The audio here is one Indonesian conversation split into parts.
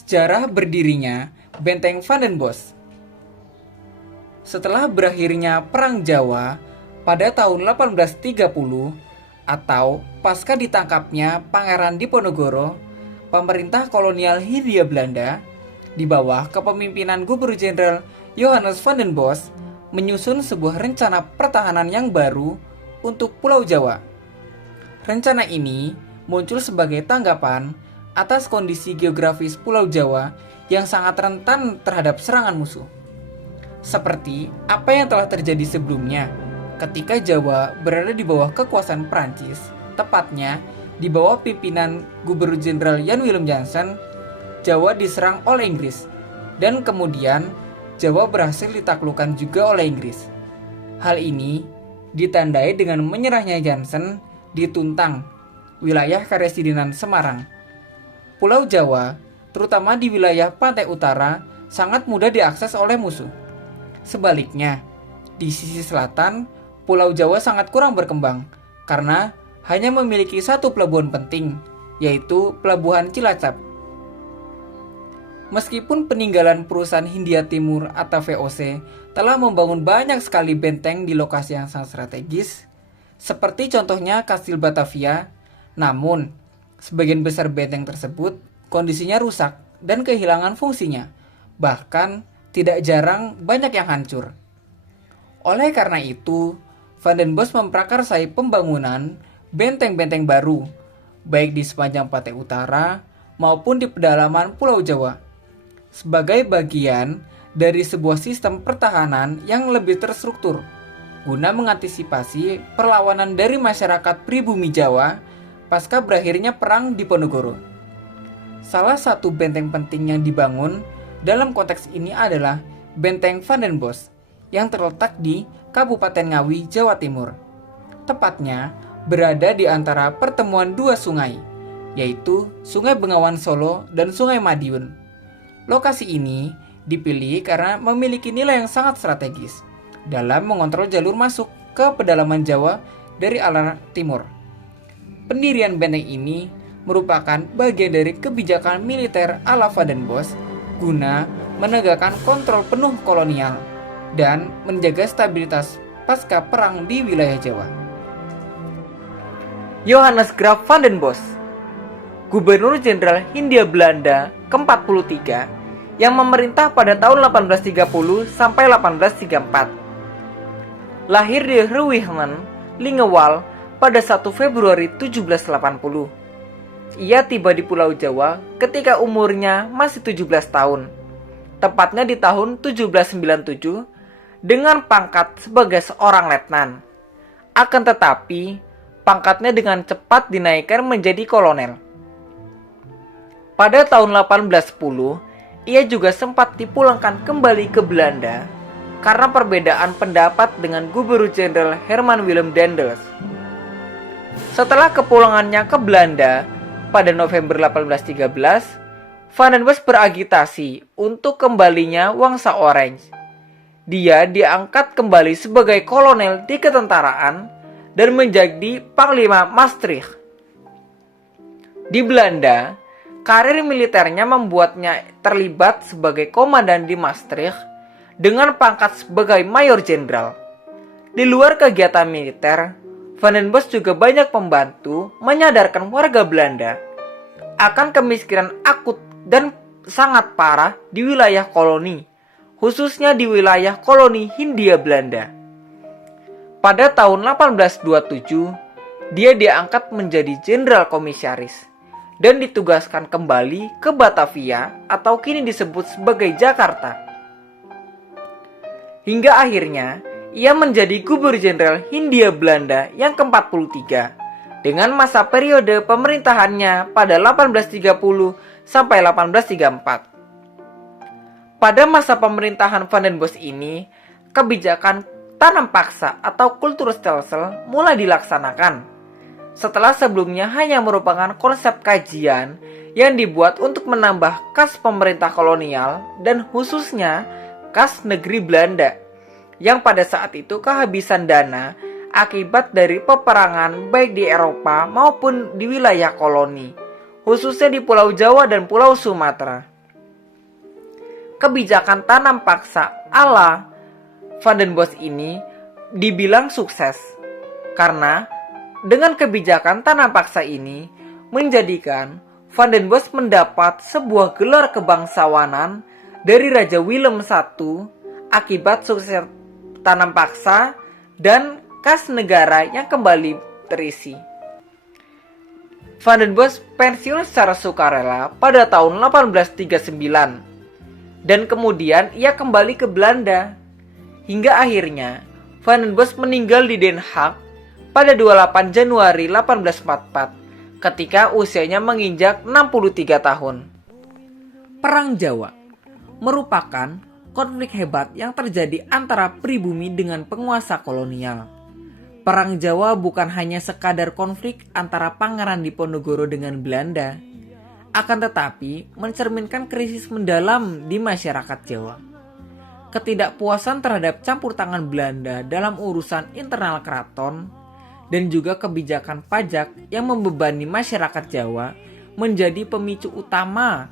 Sejarah berdirinya Benteng Van den Bosch. Setelah berakhirnya Perang Jawa pada tahun 1830 atau pasca ditangkapnya Pangeran Diponegoro, pemerintah kolonial Hindia Belanda di bawah kepemimpinan Gubernur Jenderal Johannes van den Bosch menyusun sebuah rencana pertahanan yang baru untuk Pulau Jawa. Rencana ini muncul sebagai tanggapan atas kondisi geografis Pulau Jawa yang sangat rentan terhadap serangan musuh. Seperti apa yang telah terjadi sebelumnya ketika Jawa berada di bawah kekuasaan Prancis, tepatnya di bawah pimpinan Gubernur Jenderal Jan Willem Jansen, Jawa diserang oleh Inggris, dan kemudian Jawa berhasil ditaklukkan juga oleh Inggris. Hal ini ditandai dengan menyerahnya Jansen di Tuntang, wilayah Karesidenan Semarang. Pulau Jawa, terutama di wilayah pantai utara, sangat mudah diakses oleh musuh. Sebaliknya, di sisi selatan, Pulau Jawa sangat kurang berkembang karena hanya memiliki satu pelabuhan penting, yaitu Pelabuhan Cilacap. Meskipun peninggalan perusahaan Hindia Timur atau VOC telah membangun banyak sekali benteng di lokasi yang sangat strategis, seperti contohnya Kastil Batavia, namun sebagian besar benteng tersebut kondisinya rusak dan kehilangan fungsinya, bahkan tidak jarang banyak yang hancur. Oleh karena itu, Van den Bosch memprakarsai pembangunan benteng-benteng baru, baik di sepanjang pantai utara maupun di pedalaman Pulau Jawa, sebagai bagian dari sebuah sistem pertahanan yang lebih terstruktur, guna mengantisipasi perlawanan dari masyarakat pribumi Jawa pasca berakhirnya Perang Diponegoro. Salah satu benteng penting yang dibangun dalam konteks ini adalah Benteng Van den Bosch yang terletak di Kabupaten Ngawi, Jawa Timur. Tepatnya berada di antara pertemuan dua sungai, yaitu Sungai Bengawan Solo dan Sungai Madiun. Lokasi ini dipilih karena memiliki nilai yang sangat strategis dalam mengontrol jalur masuk ke pedalaman Jawa dari arah timur. Pendirian benteng ini merupakan bagian dari kebijakan militer ala Van den Bosch guna menegakkan kontrol penuh kolonial dan menjaga stabilitas pasca perang di wilayah Jawa. Johannes Graaf van den Bosch, Gubernur Jenderal Hindia Belanda ke-43 yang memerintah pada tahun 1830 sampai 1834. Lahir di Ruwingen, Lingewal pada 1 Februari 1780. Ia tiba di Pulau Jawa ketika umurnya masih 17 tahun, tepatnya di tahun 1797, dengan pangkat sebagai seorang letnan. Akan tetapi, pangkatnya dengan cepat dinaikkan menjadi kolonel. Pada tahun 1810, ia juga sempat dipulangkan kembali ke Belanda karena perbedaan pendapat dengan Gubernur Jenderal Herman Willem Daendels. Setelah kepulangannya ke Belanda pada November 1813, Van den Bosch beragitasi untuk kembalinya Wangsa Orange. Dia diangkat kembali sebagai kolonel di ketentaraan dan menjadi Panglima Maastricht. Di Belanda, karir militernya membuatnya terlibat sebagai komandan di Maastricht dengan pangkat sebagai mayor jenderal. Di luar kegiatan militer, Van den Bosch juga banyak membantu menyadarkan warga Belanda akan kemiskinan akut dan sangat parah di wilayah koloni, khususnya di wilayah koloni Hindia Belanda. Pada tahun 1827, dia diangkat menjadi jenderal komisaris dan ditugaskan kembali ke Batavia atau kini disebut sebagai Jakarta. Hingga akhirnya, ia menjadi Gubernur Jenderal Hindia Belanda yang ke-43 dengan masa periode pemerintahannya pada 1830 sampai 1834. Pada masa pemerintahan Van den Bosch ini, kebijakan tanam paksa atau kulturstelsel mulai dilaksanakan. Setelah sebelumnya hanya merupakan konsep kajian yang dibuat untuk menambah kas pemerintah kolonial dan khususnya kas negeri Belanda yang pada saat itu kehabisan dana akibat dari peperangan baik di Eropa maupun di wilayah koloni, khususnya di Pulau Jawa dan Pulau Sumatera. kebijakan tanam paksa ala Van den Bosch ini dibilang sukses karena dengan kebijakan tanam paksa ini menjadikan Van den Bosch mendapat sebuah gelar kebangsawanan dari Raja Willem I akibat sukses tanam paksa dan kas negara yang kembali terisi. Van den Bosch pensiun secara sukarela pada tahun 1839 dan kemudian ia kembali ke Belanda hingga akhirnya Van den Bosch meninggal di Den Haag pada 28 Januari 1844 ketika usianya menginjak 63 tahun. Perang Jawa merupakan konflik hebat yang terjadi antara pribumi dengan penguasa kolonial. Perang Jawa bukan hanya sekadar konflik antara Pangeran Diponegoro dengan Belanda, akan tetapi mencerminkan krisis mendalam di masyarakat Jawa. Ketidakpuasan terhadap campur tangan Belanda dalam urusan internal keraton dan juga kebijakan pajak yang membebani masyarakat Jawa menjadi pemicu utama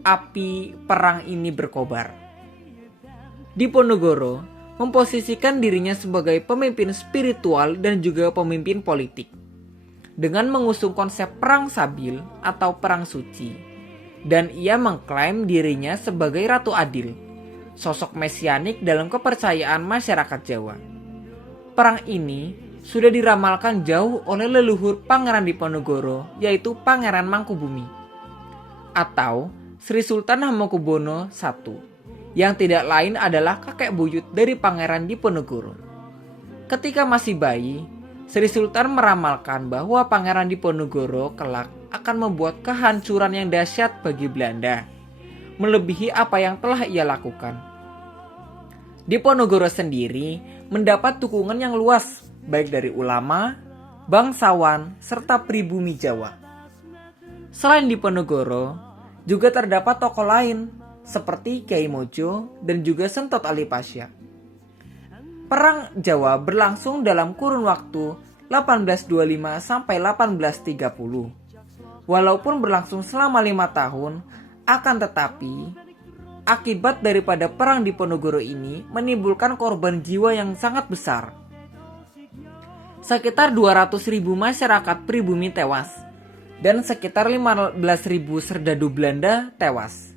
api perang ini berkobar. Diponegoro memposisikan dirinya sebagai pemimpin spiritual dan juga pemimpin politik dengan mengusung konsep perang sabil atau perang suci, dan ia mengklaim dirinya sebagai Ratu Adil, sosok mesianik dalam kepercayaan masyarakat Jawa. Perang ini sudah diramalkan jauh oleh leluhur Pangeran Diponegoro, yaitu Pangeran Mangkubumi atau Sri Sultan Hamengkubuwono I, yang tidak lain adalah kakek buyut dari Pangeran Diponegoro. Ketika masih bayi, Sri Sultan meramalkan bahwa Pangeran Diponegoro kelak akan membuat kehancuran yang dahsyat bagi Belanda, melebihi apa yang telah ia lakukan. Diponegoro sendiri mendapat dukungan yang luas baik dari ulama, bangsawan, serta pribumi Jawa. Selain Diponegoro, juga terdapat tokoh lain seperti Kiai Mojo dan juga Sentot Ali Pasha. Perang Jawa berlangsung dalam kurun waktu 1825 sampai 1830. Walaupun berlangsung selama 5 tahun, akan tetapi akibat daripada perang Diponegoro ini menimbulkan korban jiwa yang sangat besar. Sekitar 200.000 masyarakat pribumi tewas dan sekitar 15.000 serdadu Belanda tewas.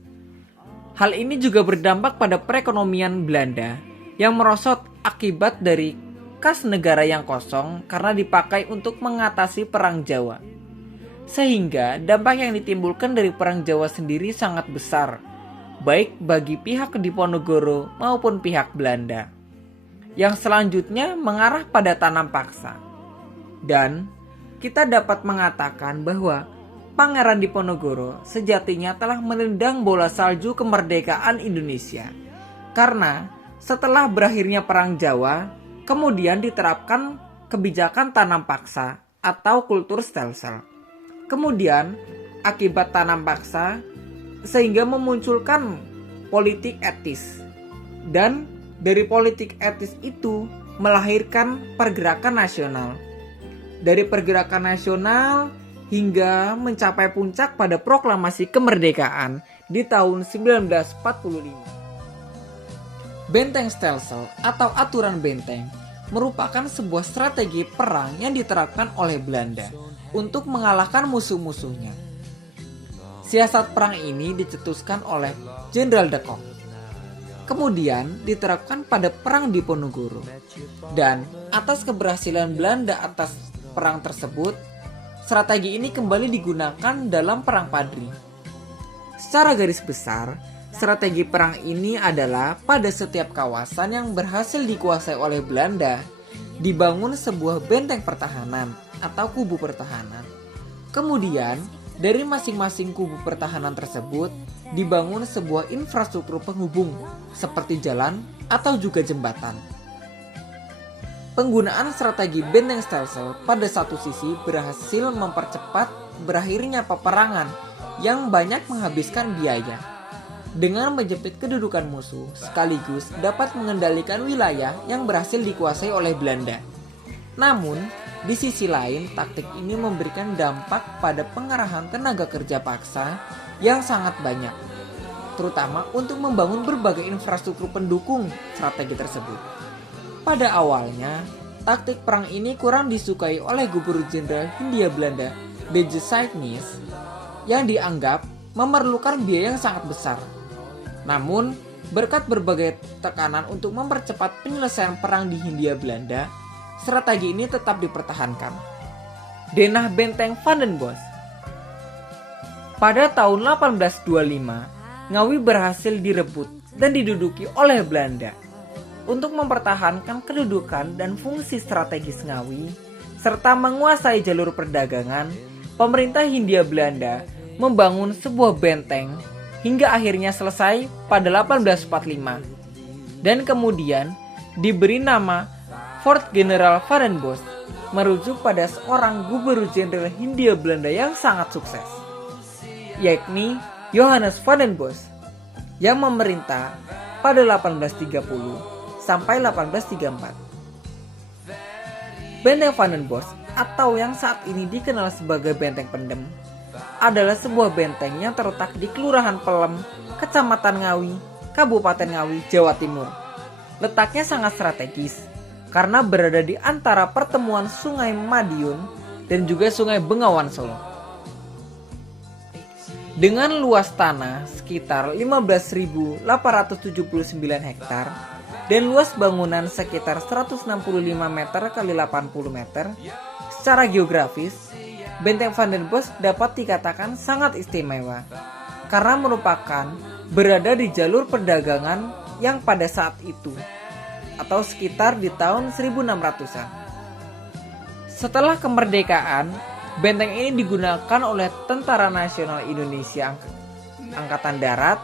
Hal ini juga berdampak pada perekonomian Belanda yang merosot akibat dari kas negara yang kosong karena dipakai untuk mengatasi perang Jawa. Sehingga dampak yang ditimbulkan dari perang Jawa sendiri sangat besar, baik bagi pihak Diponegoro maupun pihak Belanda. Yang selanjutnya mengarah pada tanam paksa. Dan kita dapat mengatakan bahwa Pangeran Diponegoro sejatinya telah menendang bola salju kemerdekaan Indonesia. Karena setelah berakhirnya Perang Jawa, kemudian diterapkan kebijakan tanam paksa atau kultur stelsel. Kemudian akibat tanam paksa sehingga memunculkan politik etis. Dan dari politik etis itu melahirkan pergerakan nasional. Dari pergerakan nasional hingga mencapai puncak pada proklamasi kemerdekaan di tahun 1945. Benteng stelsel atau aturan benteng merupakan sebuah strategi perang yang diterapkan oleh Belanda untuk mengalahkan musuh-musuhnya. Siasat perang ini dicetuskan oleh Jenderal de Kock. Kemudian diterapkan pada Perang Diponegoro. Dan atas keberhasilan Belanda atas perang tersebut, strategi ini kembali digunakan dalam Perang Padri. Secara garis besar, strategi perang ini adalah pada setiap kawasan yang berhasil dikuasai oleh Belanda, dibangun sebuah benteng pertahanan atau kubu pertahanan. Kemudian, dari masing-masing kubu pertahanan tersebut, dibangun sebuah infrastruktur penghubung seperti jalan atau juga jembatan. Penggunaan strategi benteng stelsel pada satu sisi berhasil mempercepat berakhirnya peperangan yang banyak menghabiskan biaya. Dengan menjepit kedudukan musuh, sekaligus dapat mengendalikan wilayah yang berhasil dikuasai oleh Belanda. Namun, di sisi lain, taktik ini memberikan dampak pada pengerahan tenaga kerja paksa yang sangat banyak. terutama untuk membangun berbagai infrastruktur pendukung strategi tersebut. Pada awalnya, taktik perang ini kurang disukai oleh Gubernur Jenderal Hindia Belanda B.J. Caithness yang dianggap memerlukan biaya yang sangat besar. Namun, berkat berbagai tekanan untuk mempercepat penyelesaian perang di Hindia Belanda, strategi ini tetap dipertahankan. Denah Benteng Van den Bosch. Pada tahun 1825, Ngawi berhasil direbut dan diduduki oleh Belanda. Untuk mempertahankan kedudukan dan fungsi strategis Ngawi, serta menguasai jalur perdagangan, pemerintah Hindia Belanda membangun sebuah benteng hingga akhirnya selesai pada 1845 dan kemudian diberi nama Fort General Van den Bosch, merujuk pada seorang gubernur jenderal Hindia Belanda yang sangat sukses, yakni Johannes Van den Bosch, yang memerintah pada 1830 sampai 1834. Benteng Van den Bosch atau yang saat ini dikenal sebagai Benteng Pendem adalah sebuah benteng yang terletak di Kelurahan Pelem, Kecamatan Ngawi, Kabupaten Ngawi, Jawa Timur. Letaknya sangat strategis karena berada di antara pertemuan Sungai Madiun dan juga Sungai Bengawan Solo. Dengan luas tanah sekitar 15.879 hektar dan luas bangunan sekitar 165 meter x 80 meter, secara geografis Benteng Van den Bosch dapat dikatakan sangat istimewa karena merupakan berada di jalur perdagangan yang pada saat itu atau sekitar di tahun 1600-an. Setelah kemerdekaan, benteng ini digunakan oleh Tentara Nasional Indonesia Angkatan Darat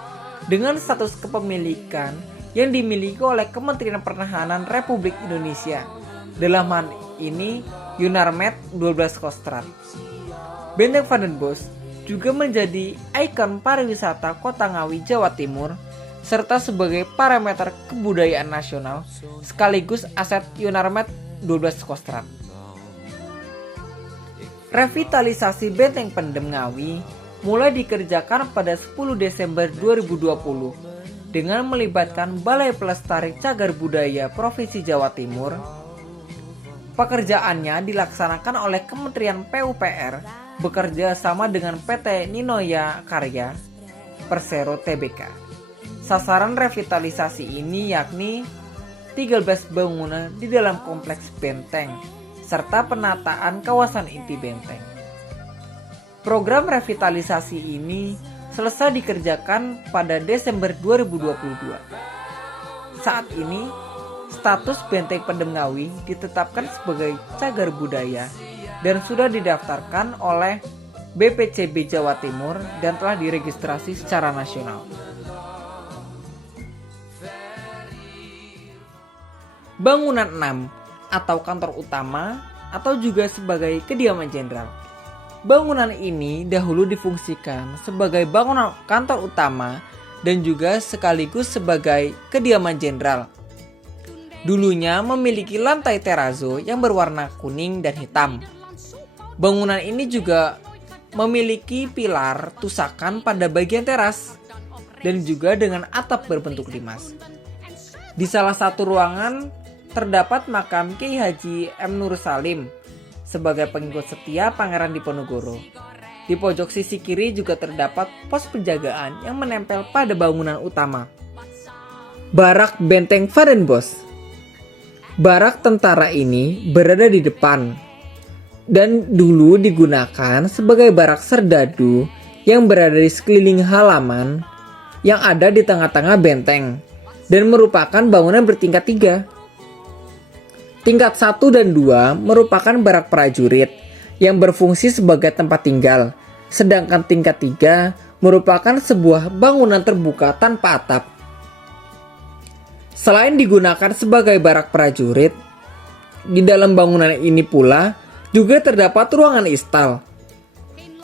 dengan status kepemilikan yang dimiliki oleh Kementerian Pertahanan Republik Indonesia, dalam hal ini Yunarmed 12 Kostrad. Benteng Van den Bosch juga menjadi ikon pariwisata Kota Ngawi, Jawa Timur, serta sebagai parameter kebudayaan nasional sekaligus aset Yunarmed 12 Kostrad. Revitalisasi Benteng Pendem Ngawi mulai dikerjakan pada 10 Desember 2020 dengan melibatkan Balai Pelestari Cagar Budaya Provinsi Jawa Timur. Pekerjaannya dilaksanakan oleh Kementerian PUPR bekerja sama dengan PT Ninoya Karya Persero Tbk. Sasaran revitalisasi ini yakni 13 bangunan di dalam kompleks benteng serta penataan kawasan inti benteng. Program revitalisasi ini selesai dikerjakan pada Desember 2022. Saat ini, status Benteng Pendem Ngawi ditetapkan sebagai cagar budaya dan sudah didaftarkan oleh BPCB Jawa Timur dan telah diregistrasi secara nasional. Bangunan 6 atau kantor utama atau juga sebagai kediaman jenderal. Bangunan ini dahulu difungsikan sebagai bangunan kantor utama dan juga sekaligus sebagai kediaman jenderal. Dulunya memiliki lantai terazo yang berwarna kuning dan hitam. Bangunan ini juga memiliki pilar tusakan pada bagian teras dan juga dengan atap berbentuk limas. Di salah satu ruangan terdapat makam Kiai Haji M. Nur Salim sebagai pengikut setia Pangeran Diponegoro. Di pojok sisi kiri juga terdapat pos penjagaan yang menempel pada bangunan utama. Barak Benteng Van den Bosch. Barak tentara ini berada di depan dan dulu digunakan sebagai barak serdadu yang berada di sekeliling halaman yang ada di tengah-tengah benteng dan merupakan bangunan bertingkat 3. Tingkat 1 dan 2 merupakan barak prajurit yang berfungsi sebagai tempat tinggal, sedangkan tingkat 3 merupakan sebuah bangunan terbuka tanpa atap. Selain digunakan sebagai barak prajurit, di dalam bangunan ini pula juga terdapat ruangan istal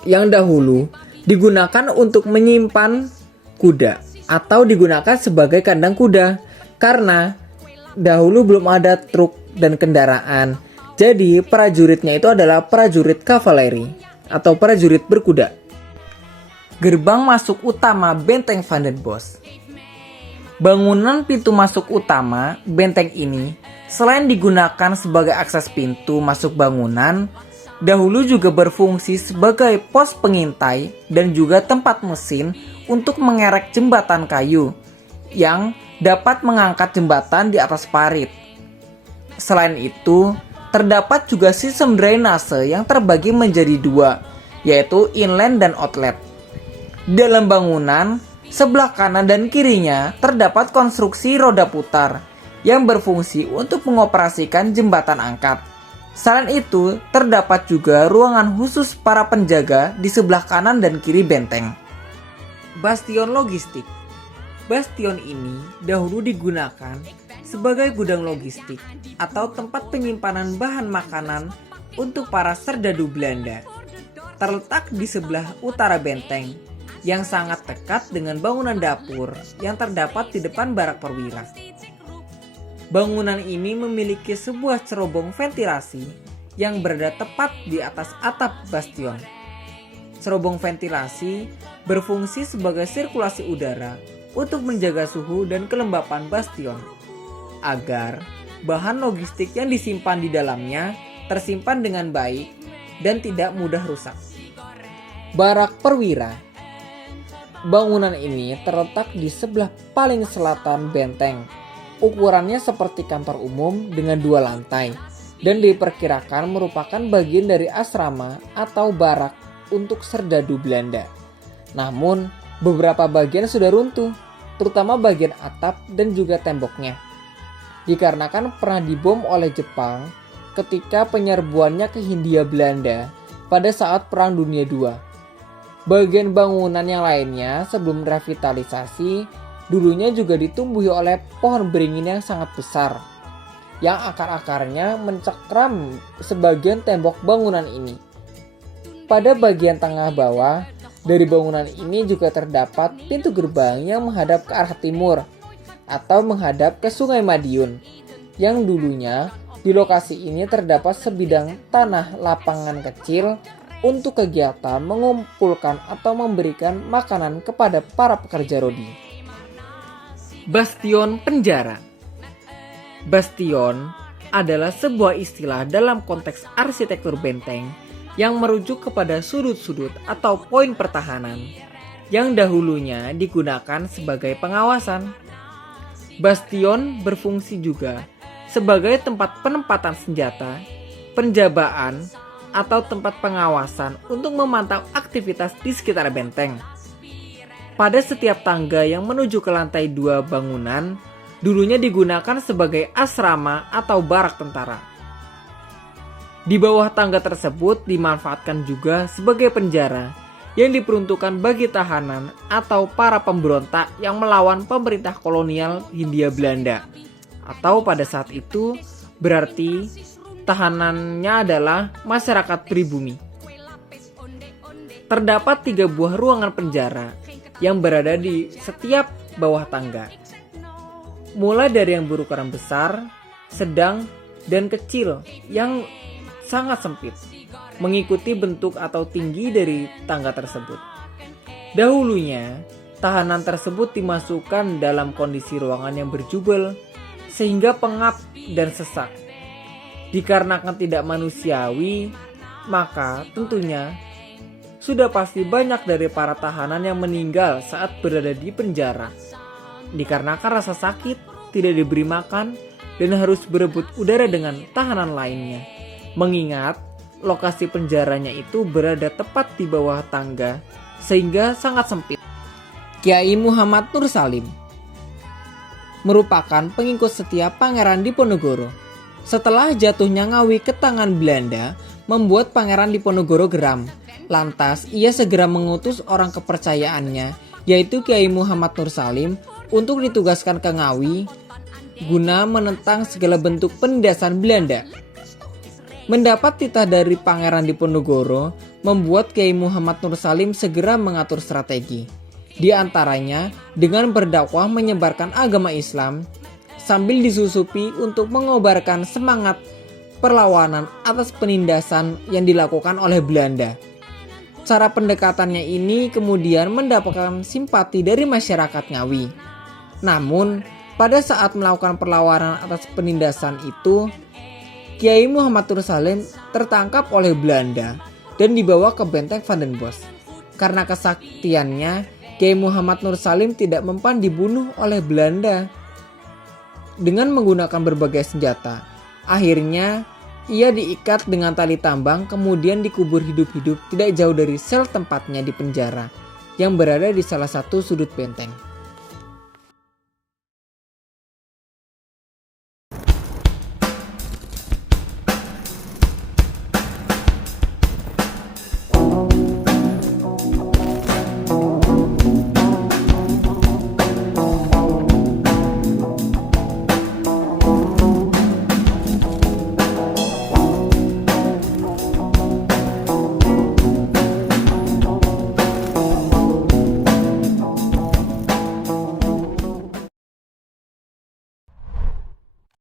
yang dahulu digunakan untuk menyimpan kuda atau digunakan sebagai kandang kuda karena dahulu belum ada truk dan kendaraan. Jadi prajuritnya itu adalah prajurit kavaleri atau prajurit berkuda. Gerbang masuk utama Benteng Van den Bosch. Bangunan pintu masuk utama benteng ini selain digunakan sebagai akses pintu masuk bangunan, dahulu juga berfungsi sebagai pos pengintai dan juga tempat mesin untuk mengerek jembatan kayu yang dapat mengangkat jembatan di atas parit. Selain itu, terdapat juga sistem drainase yang terbagi menjadi dua, yaitu inlet dan outlet. Dalam bangunan, sebelah kanan dan kirinya terdapat konstruksi roda putar yang berfungsi untuk mengoperasikan jembatan angkat. Selain itu, terdapat juga ruangan khusus para penjaga di sebelah kanan dan kiri benteng. Bastion logistik. Bastion ini dahulu digunakan sebagai gudang logistik atau tempat penyimpanan bahan makanan untuk para serdadu Belanda. Terletak di sebelah utara benteng yang sangat dekat dengan bangunan dapur yang terdapat di depan barak perwira. Bangunan ini memiliki sebuah cerobong ventilasi yang berada tepat di atas atap bastion. Cerobong ventilasi berfungsi sebagai sirkulasi udara untuk menjaga suhu dan kelembapan bastion, agar bahan logistik yang disimpan di dalamnya tersimpan dengan baik dan tidak mudah rusak. Barak perwira. Bangunan ini terletak di sebelah paling selatan benteng. Ukurannya seperti kantor umum dengan 2 lantai dan diperkirakan merupakan bagian dari asrama atau barak untuk serdadu Belanda. Namun, beberapa bagian sudah runtuh, terutama bagian atap dan juga temboknya. Dikarenakan pernah dibom oleh Jepang ketika penyerbuannya ke Hindia Belanda pada saat Perang Dunia II. Bagian bangunan yang lainnya sebelum revitalisasi dulunya juga ditumbuhi oleh pohon beringin yang sangat besar yang akar-akarnya mencekram sebagian tembok bangunan ini. Pada bagian tengah bawah dari bangunan ini juga terdapat pintu gerbang yang menghadap ke arah timur atau menghadap ke Sungai Madiun, yang dulunya di lokasi ini terdapat sebidang tanah lapangan kecil untuk kegiatan mengumpulkan atau memberikan makanan kepada para pekerja rodi. Bastion penjara. Bastion adalah sebuah istilah dalam konteks arsitektur benteng yang merujuk kepada sudut-sudut atau poin pertahanan yang dahulunya digunakan sebagai pengawasan. Bastion berfungsi juga sebagai tempat penempatan senjata, penjabaan, atau tempat pengawasan untuk memantau aktivitas di sekitar benteng. Pada setiap tangga yang menuju ke lantai 2 bangunan, dulunya digunakan sebagai asrama atau barak tentara. Di bawah tangga tersebut dimanfaatkan juga sebagai penjara yang diperuntukkan bagi tahanan atau para pemberontak yang melawan pemerintah kolonial Hindia Belanda. Atau pada saat itu berarti tahanannya adalah masyarakat pribumi. Terdapat 3 buah ruangan penjara yang berada di setiap bawah tangga. Mulai dari yang berukuran besar, sedang, dan kecil yang sangat sempit, mengikuti bentuk atau tinggi dari tangga tersebut. Dahulunya, tahanan tersebut dimasukkan dalam kondisi ruangan yang berjubel, sehingga pengap dan sesak. Dikarenakan tidak manusiawi, maka tentunya sudah pasti banyak dari para tahanan yang meninggal saat berada di penjara. Dikarenakan rasa sakit, tidak diberi makan, dan harus berebut udara dengan tahanan lainnya. Mengingat lokasi penjaranya itu berada tepat di bawah tangga, sehingga sangat sempit. Kiai Muhammad Nur Salim merupakan pengikut setia Pangeran Diponegoro. Setelah jatuhnya Ngawi ke tangan Belanda, membuat Pangeran Diponegoro geram. Lantas, ia segera mengutus orang kepercayaannya, yaitu Kiai Muhammad Nur Salim, untuk ditugaskan ke Ngawi guna menentang segala bentuk penindasan Belanda. Mendapat titah dari Pangeran Diponegoro, membuat Kiai Muhammad Nur Salim segera mengatur strategi. Di antaranya dengan berdakwah menyebarkan agama Islam, sambil disusupi untuk mengobarkan semangat perlawanan atas penindasan yang dilakukan oleh Belanda. Cara pendekatannya ini kemudian mendapatkan simpati dari masyarakat Ngawi. Namun, pada saat melakukan perlawanan atas penindasan itu, Kiai Muhammad Nur Salim tertangkap oleh Belanda dan dibawa ke benteng Van den Bosch. Karena kesaktiannya, Kiai Muhammad Nur Salim tidak mempan dibunuh oleh Belanda dengan menggunakan berbagai senjata. Akhirnya, ia diikat dengan tali tambang kemudian dikubur hidup-hidup tidak jauh dari sel tempatnya di penjara yang berada di salah satu sudut benteng.